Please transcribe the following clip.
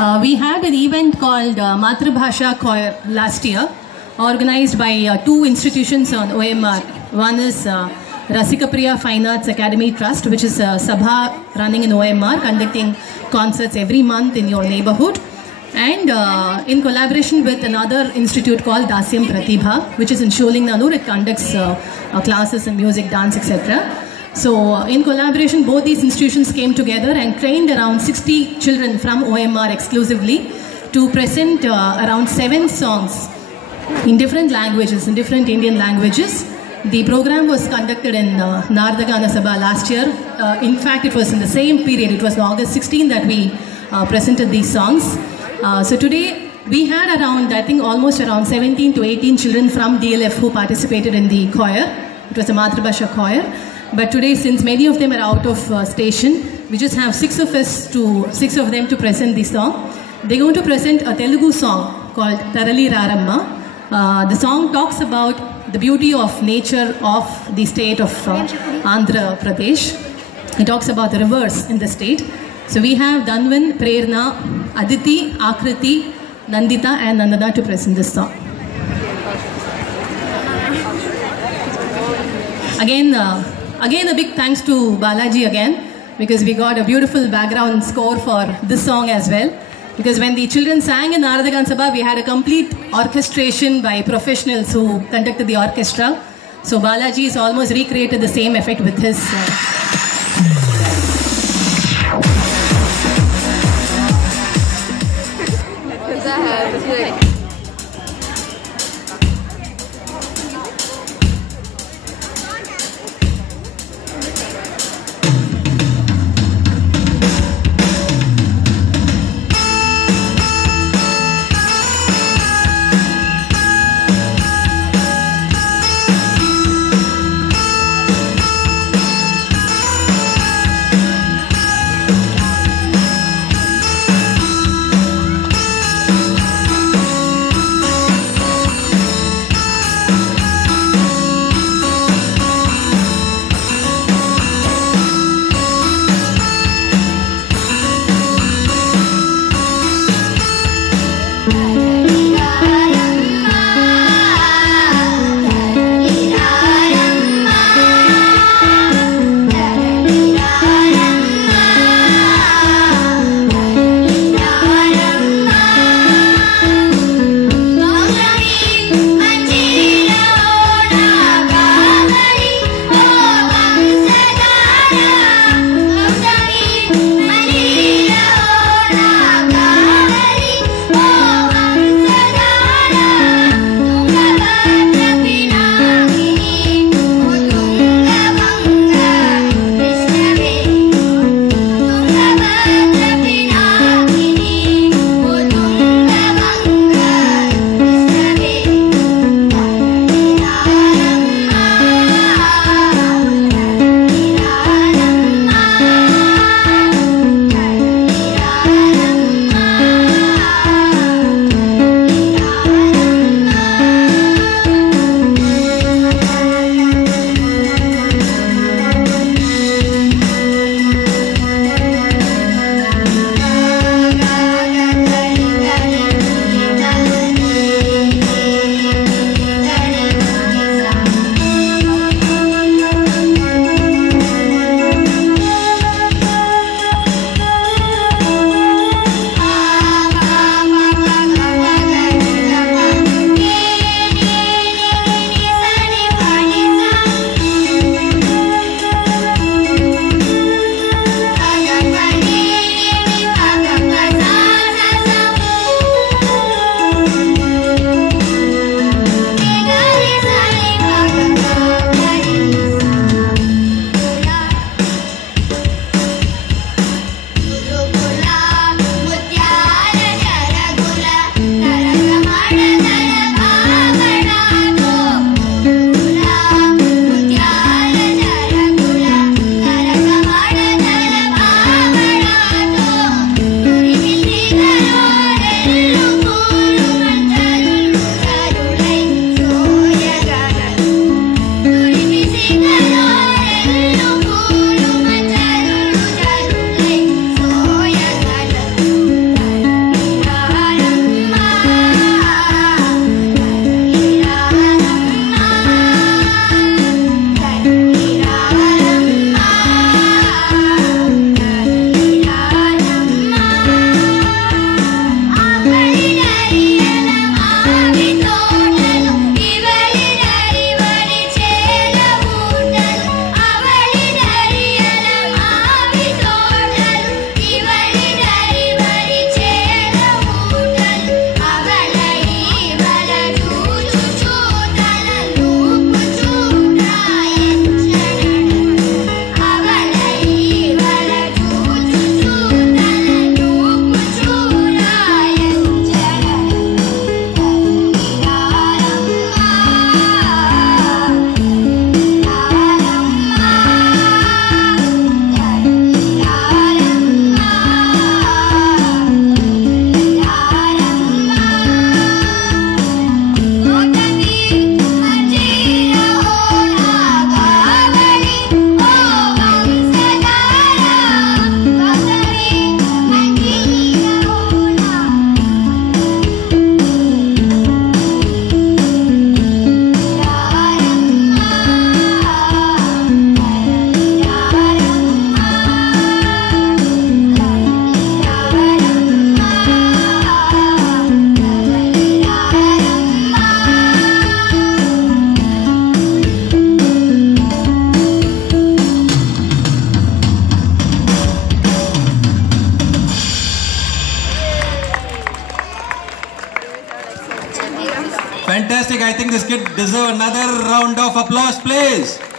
We had an event called Matrabhasha Choir last year, organized by two institutions on OMR. One is Rasikapriya Fine Arts Academy Trust, which is a sabha running in OMR, conducting concerts every month in your neighborhood. And in collaboration with another institute called Dasyam Pratibha, which is in Sholinganur, it conducts classes in music, dance, etc. So in collaboration, both these institutions came together and trained around 60 children from OMR exclusively to present around 7 songs in different languages, in different Indian languages. The program was conducted in Nardagana Sabha last year. In fact, it was in the same period. It was August 16 that we presented these songs. So today we had around, I think almost around 17 to 18 children from DLF who participated in the choir. It was a Matrabhasha choir. But today, since many of them are out of station, we just have 6 of them to present the song. They're going to present a Telugu song called Tarali Raramma. The song talks about the beauty of nature of the state of Andhra Pradesh. It talks about the rivers in the state. So we have Dhanvan, Prerna, Aditi, Akriti, Nandita and Nandana to present this song. Again, a big thanks to Balaji again, because we got a beautiful background score for this song as well. Because when the children sang in Nardagana Sabha, we had a complete orchestration by professionals who conducted the orchestra. So Balaji has almost recreated the same effect with his... fantastic. I think this kid deserves another round of applause, please.